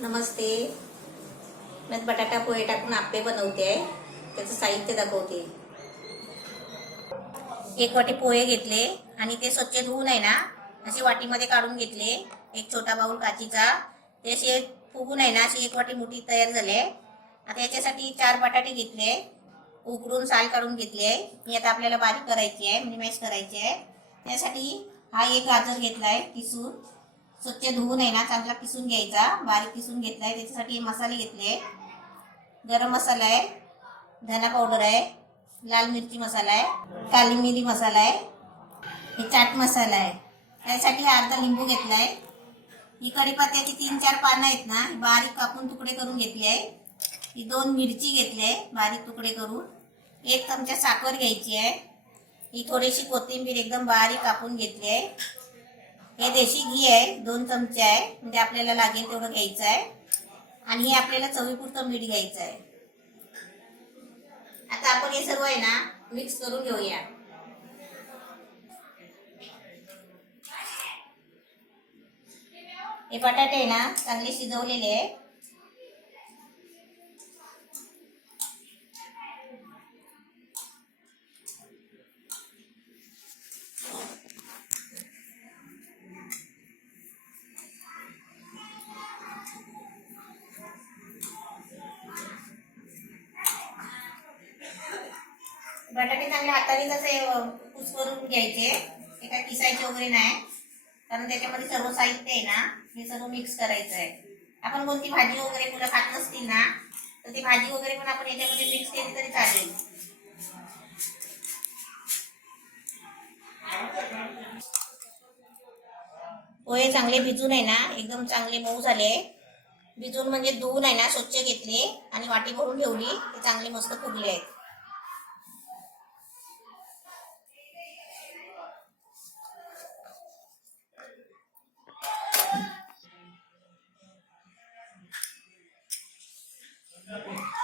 नमस्ते. मी बटाटा पोहे टाकून आप्पे बनवते आहे. त्याचं साहित्य दाखवते. एक वाटी पोहे घेतले आणि ते स्वच्छ धुवून आहे ना असे वाटीमध्ये काढून घेतले. एक छोटा बाउल काचीचा. ते असे फुगून आहे ना अशी एक वाटी मोठी तयार झाले. आता याच्यासाठी 4 बटाटे घेतले, उकडून साल काढून घेतली आहे. ही आता आपल्याला बारीक करायची आहे, म्हणजे मॅश करायची आहे. त्यासाठी हा एक गाजर घेतलाय किसून, स्वच्छ धुवून आहे ना चांगला किसून घ्यायचा, बारीक किसून घेतलाय. त्याच्यासाठी मसाले घेतले. गरम मसाला आहे, धना पावडर आहे, लाल मिरची मसाला आहे, काली मिरी मसाला आहे, हे चाट मसाला आहे. त्यासाठी अर्धा लिंबू घेतलाय. ही कढीपत्त्याची 3-4 पानं आहेत ना बारीक कापून तुकडे करून घेतली आहे. ही 2 मिरची घेतली आहे बारीक तुकडे करून. 1 चमचा साखर घ्यायची आहे. ही थोडीशी कोथिंबीर एकदम बारीक कापून घेतली आहे. हे देशी घी आहे, 2 चमचे आहे, म्हणजे आपल्याला लागेल तेवढं घ्यायचं आहे. आणि हे आपल्याला चवीपुरतं मीठ घ्यायचं आहे. आता आपण हे सर्व आहे ना मिक्स करून घेऊया. हे बटाटे आहे ना चांगले शिजवलेले आहे. बटाटे चांगले हाताने तसे कुस करून घ्यायचे. हे काय किसायचे वगैरे नाही, कारण त्याच्यामध्ये सर्व साहित्य आहे ना हे सर्व मिक्स करायचं आहे. आपण कोणती भाजी वगैरे मुलं खात नसतील ना तर ती भाजी वगैरे पण आपण याच्यामध्ये मिक्स केली तरी चालेल. पोहे चांगले भिजून आहे ना एकदम चांगले मऊ झाले. भिजून म्हणजे धुवून आहे ना स्वच्छ घेतले आणि वाटी भरून ठेवली. ते चांगले मस्त फुगले आहेत.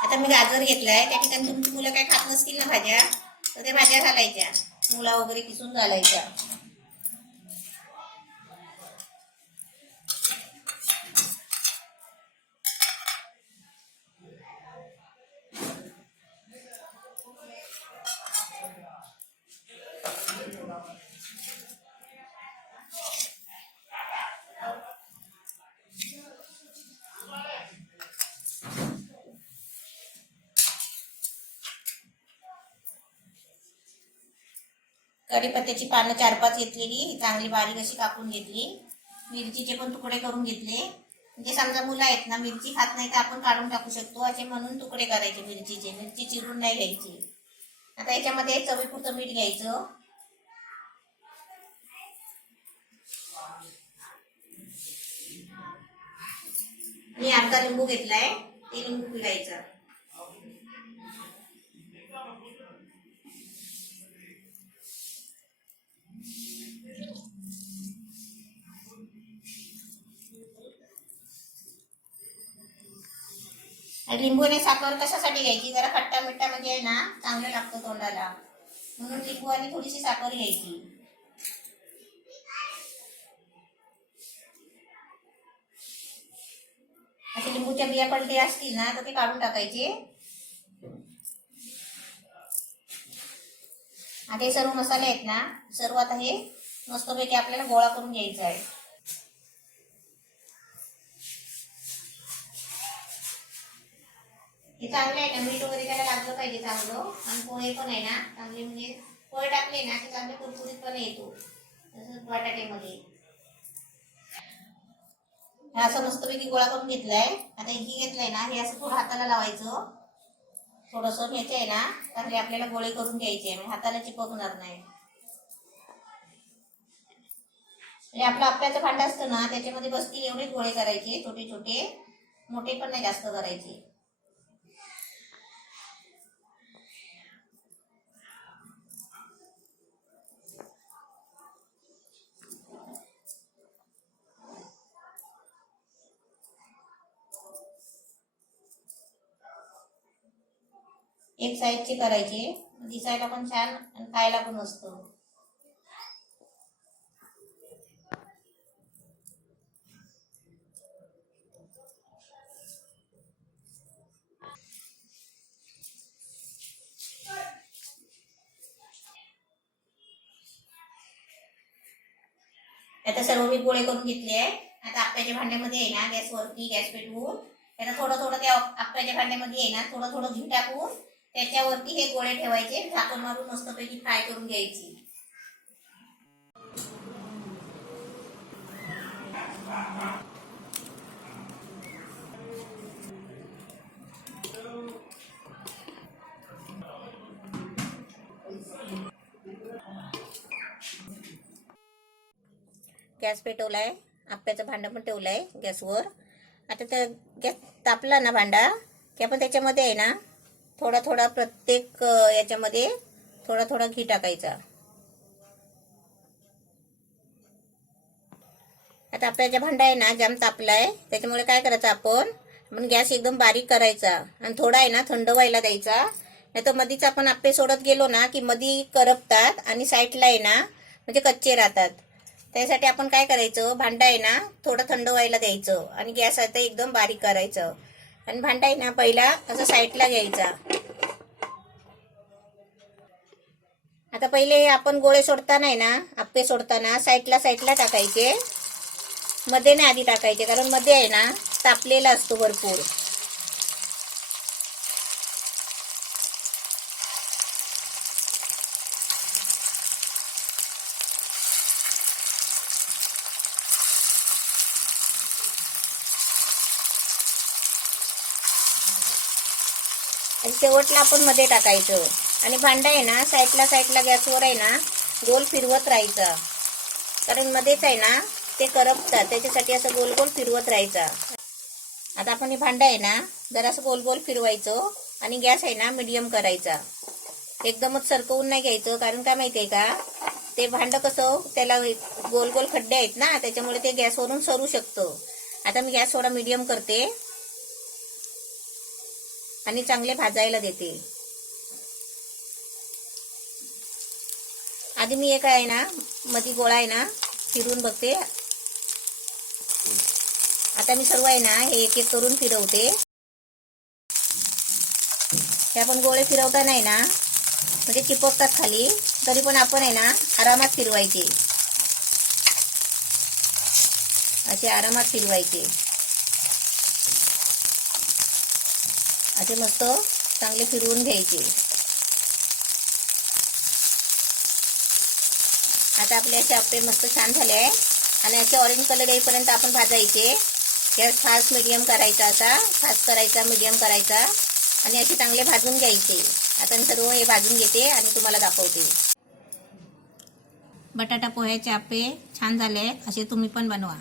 आता मी गाजर घेतलाय. त्या ठिकाणी तुमची मुलं काय खात नसतील ना भाज्या, तर त्या भाज्या घालायच्या, मुला वगैरे किसून घालायच्या. कढीपत्त्याची पानं 4-5 घेतलेली, चांगली बारीक अशी कापून घेतली. मिरचीचे पण तुकडे करून घेतले. म्हणजे समजा मुलं आहेत ना मिरची खात नाही तर आपण काढून टाकू शकतो, असे म्हणून तुकडे करायचे मिरचीचे. मिरची चिरून नाही घ्यायची. आता याच्यामध्ये चवीपुरतं मीठ घ्यायचं. मी अर्धा लिंबू घेतलाय, ते लिंबू पिळायचं. लिंबू आणि साखर कशासाठी घ्यायची, जरा खट्टा मिठा म्हणजे आहे ना चांगलं लागतं तोंडाला, म्हणून लिंबू आणि थोडीशी साखर घ्यायची. असे लिंबूच्या बिया पडले असतील ना तर ते काढून टाकायचे. आता हे सर्व मसाले आहेत ना सर्व आता हे मस्तपैकी आपल्याला गोळा करून घ्यायचा आहे. हे चांगले आहे ना, मीठ वगैरे त्याला लागलं पाहिजे चांगलं. आणि पोहे पण आहे ना चांगले, म्हणजे पोहे टाकले ना ते चांगले कुरकुरीतपणा येतो, तसंच बटाट्यामध्ये. हे असं मस्तपैकी गोळा करून घेतलाय. आता घी घेतलंय ना हे असं थोडं हाताला लावायचं. थोडंसं घ्यायचं आहे ना चांगले आपल्याला गोळे करून घ्यायचे, म्हणजे हाताला चिपकणार नाही. म्हणजे आपलं आप्याचं भांडं असतं ना त्याच्यामध्ये बसतील एवढे गोळे करायचे, छोटे छोटे, मोठे पण नाही जास्त करायचे. एक साईजचे करायचे, दिसायला पण छान आणि खायला पण मस्त. आता सर्व मी गोळे करून घेतले आहे. आता आप्याच्या भांड्यामध्ये आहे ना गॅसवरती गॅस पेटवून आता थोडं थोडं त्या आप्याच्या भांड्यामध्ये आहे ना थोडं थोडं घी टाकून त्याच्यावरती हे गोळे ठेवायचे, झाकण मारून मस्तपैकी फ्राय करून घ्यायची. गॅस पेटवलाय, आप्याचं भांडं पण ठेवलंय गॅसवर. आता तर गॅस तापला ना भांडा की आपण त्याच्यामध्ये आहे ना थोडा थोडा प्रत्येक याच्यामध्ये थोडा थोडा घी टाकायचा. आता आप्याचा भांडा आहे ना जाम तापलाय, त्याच्यामुळे काय करायचं आपण गॅस एकदम बारीक करायचा आणि थोडा आहे ना थंड व्हायला द्यायचा. नाही तर मधीच आपण आप्पे सोडत गेलो ना की मधी करपतात आणि साईडला आहे ना म्हणजे कच्चे राहतात. त्यासाठी आपण काय करायचं, भांडा आहे ना थोडं थंड व्हायला द्यायचं आणि गॅस आता एकदम बारीक करायचं आणि भांडा आहे ना पहिला असं साईडला घ्यायचा. आता पहिले आपण गोळे सोडताना आहे ना आप्पे सोडताना साईडला टाकायचे, मध्ये नाही आधी टाकायचे, कारण मध्ये आहे ना तापलेला असतो भरपूर. आणि शेवटला आपण मध्ये टाकायचं आणि भांडा आहे ना साईडला गॅसवर आहे ना गोल फिरवत राहायचा, कारण मध्येच आहे ना ते करपतात, त्याच्यासाठी असं गोल गोल फिरवत राहायचा. आता आपण हे भांडा आहे ना जरा असं गोल गोल फिरवायचं आणि गॅस आहे ना मीडियम करायचा. एकदमच सरकवून नाही घ्यायचं, कारण काय माहितीये का ते भांडं कसं त्याला गोल गोल खड्डे आहेत ना त्याच्यामुळे ते गॅसवरून सरू शकतं. आता मी गॅस थोडा मीडियम करते आणि चांगले भाजायला देते. आधी मी एक आहे ना मधी गोळा आहे ना फिरून बघते. आता मी सर्व आहे ना हे एक एक करून फिरवते. हे आपण गोळे फिरवता नाही ना म्हणजे चिपकतात खाली, तरी पण आपण आहे ना आरामात फिरवायचे, असे आरामात फिरवायचे. असे मस्त चांगले फिरवून घ्यायचे. आता आपले असे आप्पे मस्त छान झाले आहे आणि असे ऑरेंज कलर येईपर्यंत आपण भाजायचे. गॅस फास्ट मीडियम करायचा, असा फास्ट करायचा, मीडियम करायचा आणि असे चांगले भाजून घ्यायचे. आता मी सर्व हे भाजून घेते आणि तुम्हाला दाखवते. बटाटा पोह्याचे आप्पे छान झाले आहेत, असे तुम्ही पण बनवा.